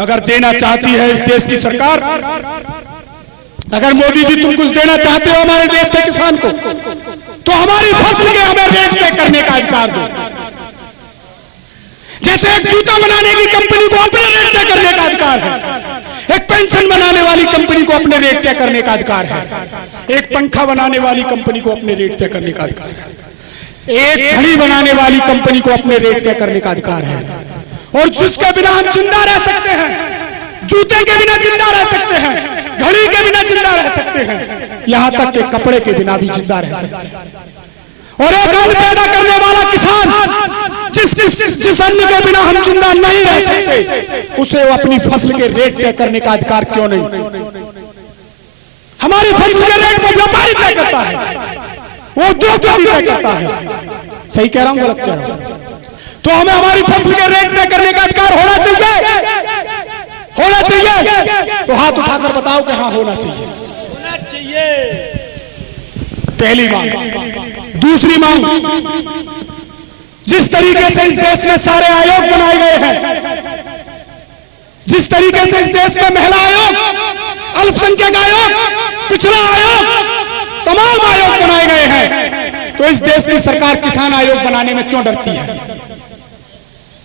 अगर देना चाहती है इस देश की सरकार, अगर मोदी जी तुम कुछ देना चाहते हो हमारे देश के किसान को, तो हमारी फसल के हमें रेट तय करने का अधिकार दो। जैसे एक जूता बनाने की कंपनी को अपने रेट तय करने का अधिकार है, एक पेंशन बनाने वाली कंपनी को अपने रेट तय करने का अधिकार है, एक पंखा बनाने वाली कंपनी को अपने रेट तय करने का अधिकार है, एक घड़ी बनाने वाली कंपनी को अपने रेट तय करने का अधिकार है। और जिसके बिना हम जिंदा रह सकते हैं, जूते के बिना जिंदा रह सकते हैं, घड़ी के बिना जिंदा रह सकते हैं, यहां तक कि कपड़े के बिना भी जिंदा रह सकते हैं। और एक अन्न पैदा करने वाला किसान जिस अन्न के बिना हम जिंदा नहीं रह सकते, उसे वो अपनी फसल के रेट तय करने का अधिकार क्यों नहीं? हमारी फसल के रेट को व्यापारी तय करता है, वो उद्योगपति तय करता है। सही कह रहा हूं, गलत कह रहा हूं? तो हमें हमारी फसल के रेट तय करने का अधिकार होना चाहिए, होना चाहिए। तो हाथ उठाकर बताओ कि हाँ होना चाहिए, होना चाहिए। पहली मांग। दूसरी मांग, जिस तरीके से इस देश में सारे आयोग बनाए गए हैं, जिस तरीके से इस देश में महिला आयोग, अल्पसंख्यक आयोग, पिछड़ा आयोग, तमाम आयोग बनाए गए हैं, तो इस देश की सरकार किसान आयोग बनाने में क्यों डरती है?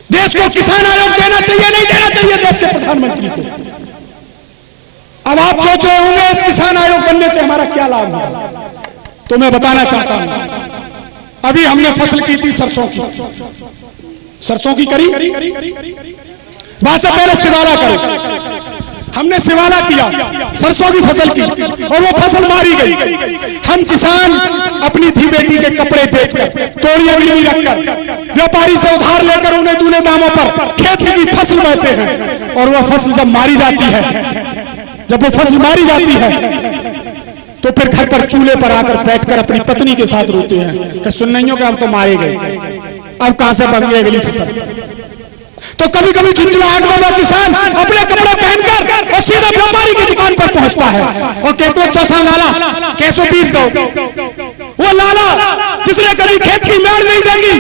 देश को किसान आयोग देना चाहिए, नहीं देना चाहिए देश के प्रधानमंत्री को? अब आप सोच रहे होंगे इस किसान आयोग बनने से हमारा क्या लाभ होगा, तो मैं बताना चाहता हूं। अभी हमने फसल की थी सरसों की, सरसों की करी, बात से पहले सिवाला करो। हमने सिवाला किया, सरसों की फसल की, और वो फसल मारी गई। हम किसान अपनी धी बेटी के कपड़े बेचकर, तोड़ियां गिरवी रखकर, व्यापारी से उधार लेकर उन्हें दूने दामों पर खेती की फसल बेचते हैं। और वह फसल जब मारी जाती है, जब वो फसल मारी जाती है, तो फिर घर पर चूल्हे पर आकर बैठकर अपनी पत्नी के साथ रोते हैं कि सुन्नइयों के हम तो मारे गए, अब कहां से बन गई अगली फसल। तो कभी कभी झुंझुलाहट में किसान अपने कपड़े पहनकर और सीधा व्यापारी की दुकान पर पहुंचता है और कहते हैं चौसा लाला कैसो पीस दो। वो लाला जिसने कभी खेत की मेड़ नहीं देगी,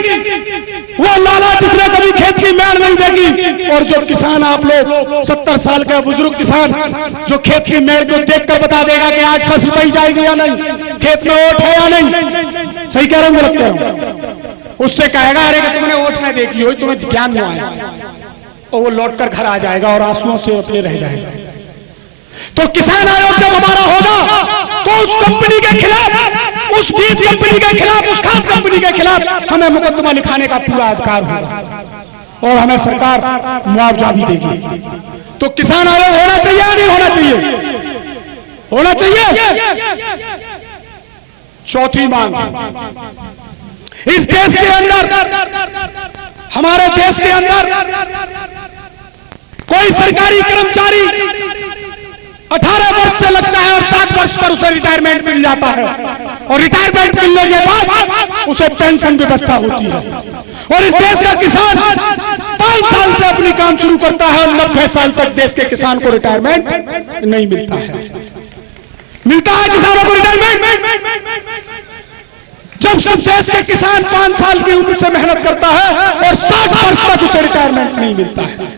वो लाला जिसने कभी खेत की मेड़ नहीं देगी। और जो किसान आप लोग 70 साल का बुजुर्ग किसान जो खेत की मेड़ को देखकर बता देगा कि आज फसल बही जाएगी या नहीं, खेत में ओट है या नहीं। सही कह रहा हूं, गलत कह रहा हूं? उससे कहेगा अरे कि तुमने ओट नहीं देखी हो, तुम्हें ज्ञान नहीं आया, और वो लौटकर घर आ जाएगा और आंसुओं से अपने रह जाएगा। तो किसान आयोग जब हमारा होगा तो उस कंपनी के खिलाफ, उस बीज कंपनी के खिलाफ, उस खाद कंपनी के खिलाफ हमें मुकदमा लिखाने का पूरा अधिकार होगा और हमें सरकार मुआवजा भी देगी। तो किसान आयोग होना चाहिए या नहीं होना चाहिए? होना चाहिए। चौथी मांग, इस देश के अंदर, हमारे देश के अंदर कोई सरकारी कर्मचारी 18 वर्ष से लगता है और 60 वर्ष पर उसे रिटायरमेंट मिल जाता है, और रिटायरमेंट मिलने के बाद उसे पेंशन व्यवस्था होती है। और इस देश का किसान 5 साल से अपनी काम शुरू करता है और 90 साल तक देश के किसान को रिटायरमेंट नहीं मिलता है। मिलता है किसानों को रिटायरमेंट जब सब देश के किसान 5 साल की उम्र से मेहनत करता है और 60 वर्ष तक उसे रिटायरमेंट नहीं मिलता है।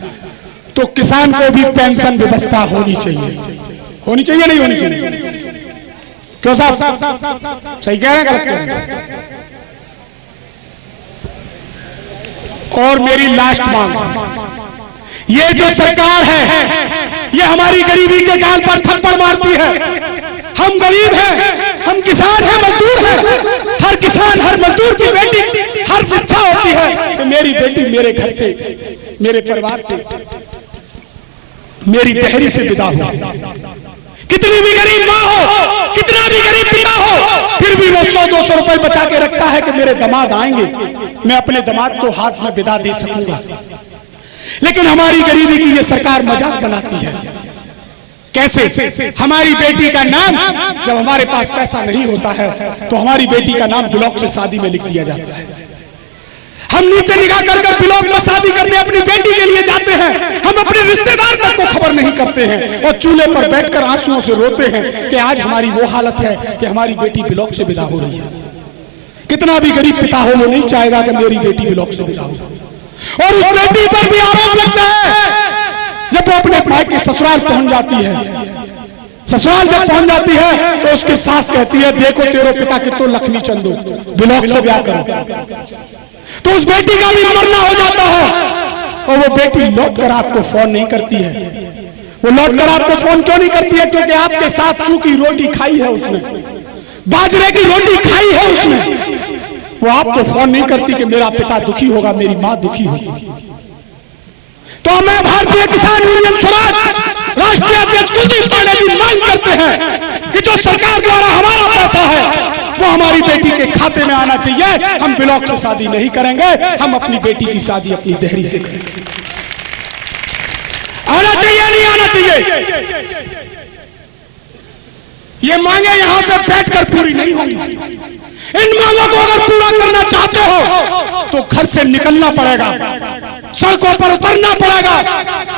तो किसान को भी पेंशन व्यवस्था होनी चाहिए, होनी चाहिए नहीं होनी चाहिए? क्यों साहब, सही कह रहे हैं, गलत कह रहे हैं? और मेरी लास्ट मांग, ये जो सरकार है ये हमारी गरीबी के गाल पर थप्पड़ मारती है। हम गरीब हैं, हम किसान हैं, मजदूर हैं। हर किसान, हर मजदूर की बेटी हर इच्छा होती है कि मेरी बेटी मेरे घर से, मेरे परिवार से, मेरी तहरी से विदा हो। कितनी भी गरीब माँ हो, कितना भी गरीब पिता हो, फिर भी वो 100-200 रुपए बचा के रखता है कि मेरे दामाद आएंगे, मैं अपने दामाद को हाथ में विदा दे सकूंगा। लेकिन हमारी गरीबी की ये सरकार मजाक बनाती है। कैसे? हमारी बेटी का नाम, जब हमारे पास पैसा नहीं होता है तो हमारी बेटी का नाम ब्लॉक से शादी में लिख दिया जाता है। हम नीचे निगाह कर ब्लॉक में शादी करने अपनी बेटी के लिए जाते हैं, हम अपने रिश्तेदार तक को खबर नहीं करते हैं और चूल्हे पर बैठकर आंसुओं से रोते हैं कि आज हमारी वो हालत है कि हमारी बेटी ब्लॉक से विदा हो रही है। कितना भी गरीब पिता हो वो नहीं चाहेगा कि मेरी बेटी ब्लॉक से विदा हो। और उस बेटी पर भी आरोप लगता है जब वो अपने मायके ससुराल पहुंच जाती है, ससुराल जब पहुंच जाती है तो उसकी सास कहती है, देखो तेरे पिता कितो लक्ष्मी चंदो, बिलौक से ब्याह करो। तो उस बेटी का भी मरना हो जाता है और वो बेटी लौट कर आपको फोन नहीं करती है। वो लौट कर आपको फोन क्यों नहीं करती है? क्योंकि आपके साथ सूखी रोटी खाई है उसने, बाजरे की रोटी खाई है उसने। वो आपको फोन नहीं करती कि मेरा पिता दुखी होगा, मेरी मां दुखी होगी। तो मैं भारतीय किसान यूनियन स्वराज राष्ट्रीय अध्यक्ष कुलदीप पांडे जी मांग करते हैं कि जो सरकार द्वारा हमारा पैसा है वो हमारी बेटी के खाते में आना चाहिए। हम ब्लॉक से शादी नहीं करेंगे, हम अपनी बेटी की शादी अपनी देहरी से करेंगे। आना चाहिए नहीं आना चाहिए? ये मांगे यहां से बैठकर पूरी नहीं होंगी। इन मांगों को अगर पूरा करना चाहते हो तो घर से निकलना पड़ेगा, सड़कों पर उतरना पड़ेगा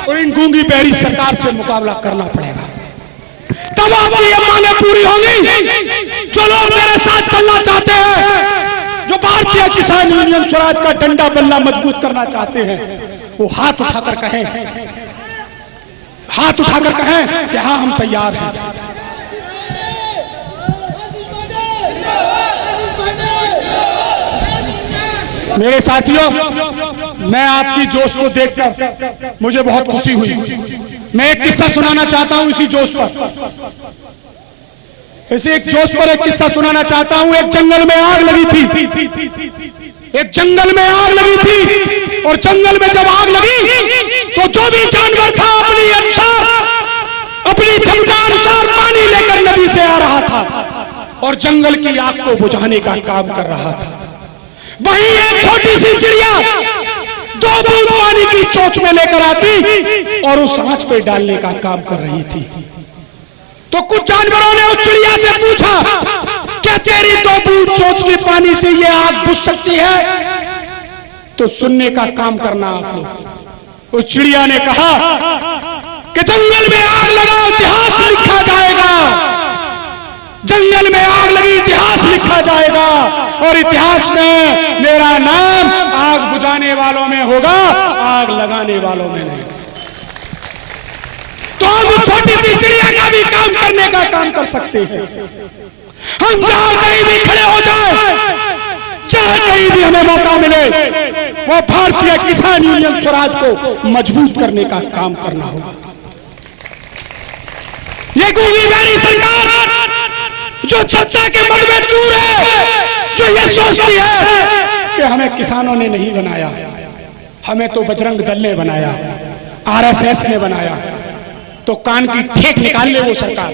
और इन गूंगी बहरी सरकार से मुकाबला करना पड़ेगा। तब आपकी ये मांगे पूरी होंगी। जो लोग मेरे साथ चलना चाहते हैं, जो भारतीय किसान यूनियन स्वराज का डंडा बल्ला मजबूत करना चाहते हैं, वो हाथ उठाकर कहें, हाथ उठाकर कहें कि हाँ हम तैयार हैं। मेरे साथियों, मैं आपकी जोश को देखकर मुझे बहुत खुशी हुई। मैं एक किस्सा सुनाना चाहता हूं इसी जोश पर। इसी एक जोश पर एक किस्सा सुनाना चाहता हूं। एक जंगल में आग लगी थी, एक जंगल में आग लगी थी और जंगल में जब आग लगी तो जो भी जानवर था अपनी अनुसार, अपनी क्षमता अनुसार पानी लेकर नदी से आ रहा था और जंगल की आग को बुझाने का काम कर रहा था। वहीं एक छोटी सी चिड़िया 2 बूंद पानी की चोंच में लेकर आती और उस आंच पे डालने का काम कर रही थी। तो कुछ जानवरों ने उस चिड़िया से पूछा, क्या तेरी 2 बूंद चोंच के पानी से ये आग बुझ सकती है? तो सुनने का काम करना आप लोग। उस चिड़िया ने कहा कि जंगल में आग लगा इतिहास लिखा जाएगा, जंगल में आग लगी इतिहास लिखा जाएगा और इतिहास में मेरा नाम आग बुझाने वालों में होगा, आग लगाने वालों में नहीं। तो हम छोटी सी चिड़िया का भी काम करने का काम कर सकते हैं। हम जहां कहीं भी खड़े हो जाए, चाहे कहीं भी हमें मौका मिले, वो भारतीय किसान यूनियन स्वराज को मजबूत करने का काम करना होगा। ये गूंगी बहरी सरकार जो सत्ता के मद में चूर है, जो ये सोचती है कि हमें किसानों ने नहीं बनाया, हमें तो बजरंग दल ने बनाया, आरएसएस ने बनाया, तो कान की ठेक निकाल ले वो सरकार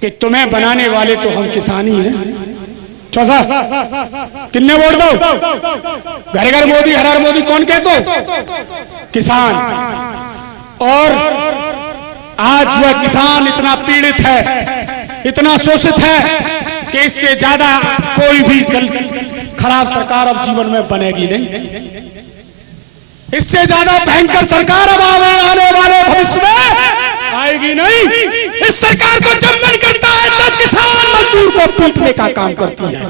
कि तुम्हें बनाने वाले तो हम किसान ही हैं। चौसा किन्ने वोट दो? घर घर मोदी, हर हर मोदी, कौन कहे तो किसान। और आज वह किसान इतना पीड़ित है, इतना शोषित है कि इससे ज्यादा कोई भी खराब सरकार अब जीवन में बनेगी नहीं। इससे ज्यादा भयंकर सरकार अब आने वाले भविष्य में आएगी नहीं। इस सरकार को जब मन करता है तब किसान मजदूर को पीटने का काम करती है।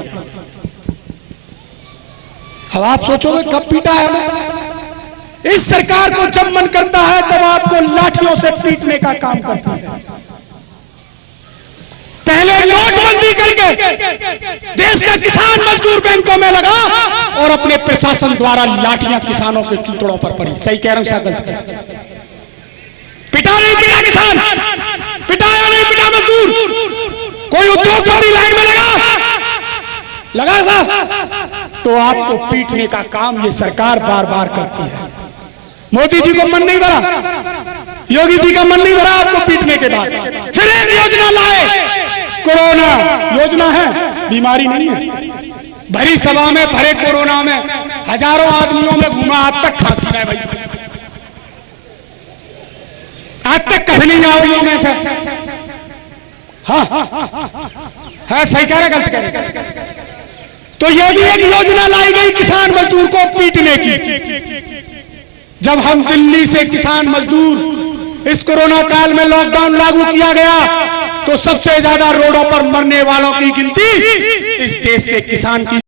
अब आप सोचोगे कब पीटा है हमें? इस सरकार को जब मन करता है तब आपको लाठियों से पीटने का काम करती है। पहले नोटबंदी करके देश का किसान मजदूर बैंकों में लगा और अपने प्रशासन द्वारा लाठियां किसानों के चूतड़ों पर पड़ी। सही कह रहा हूं, गलत कह रहा हूं? पिटा नहीं पिटा किसान, पिटाया नहीं पिटा मजदूर। कोई उद्योगपति लाइन में लगा सा तो आपको पीटने का काम ये सरकार बार बार करती है। मोदी जी को मन नहीं भरा, योगी जी का मन नहीं भरा आपको पीटने के बाद फिर एक योजना लाए। कोरोना योजना है, बीमारी नहीं है। भरी सभा में, भरे कोरोना में हजारों आदमियों में घूमा, आज तक खांसी नहीं भाई, आज तक कभी नहीं आओगी में से। हाँ सही कह रहे, गलत कह रहे? तो यह भी एक योजना लाई गई किसान मजदूर को पीटने की। जब हम दिल्ली से किसान मजदूर इस कोरोना काल में लॉकडाउन लागू किया गया तो सबसे ज्यादा रोडों पर मरने वालों की गिनती इस देश के किसान की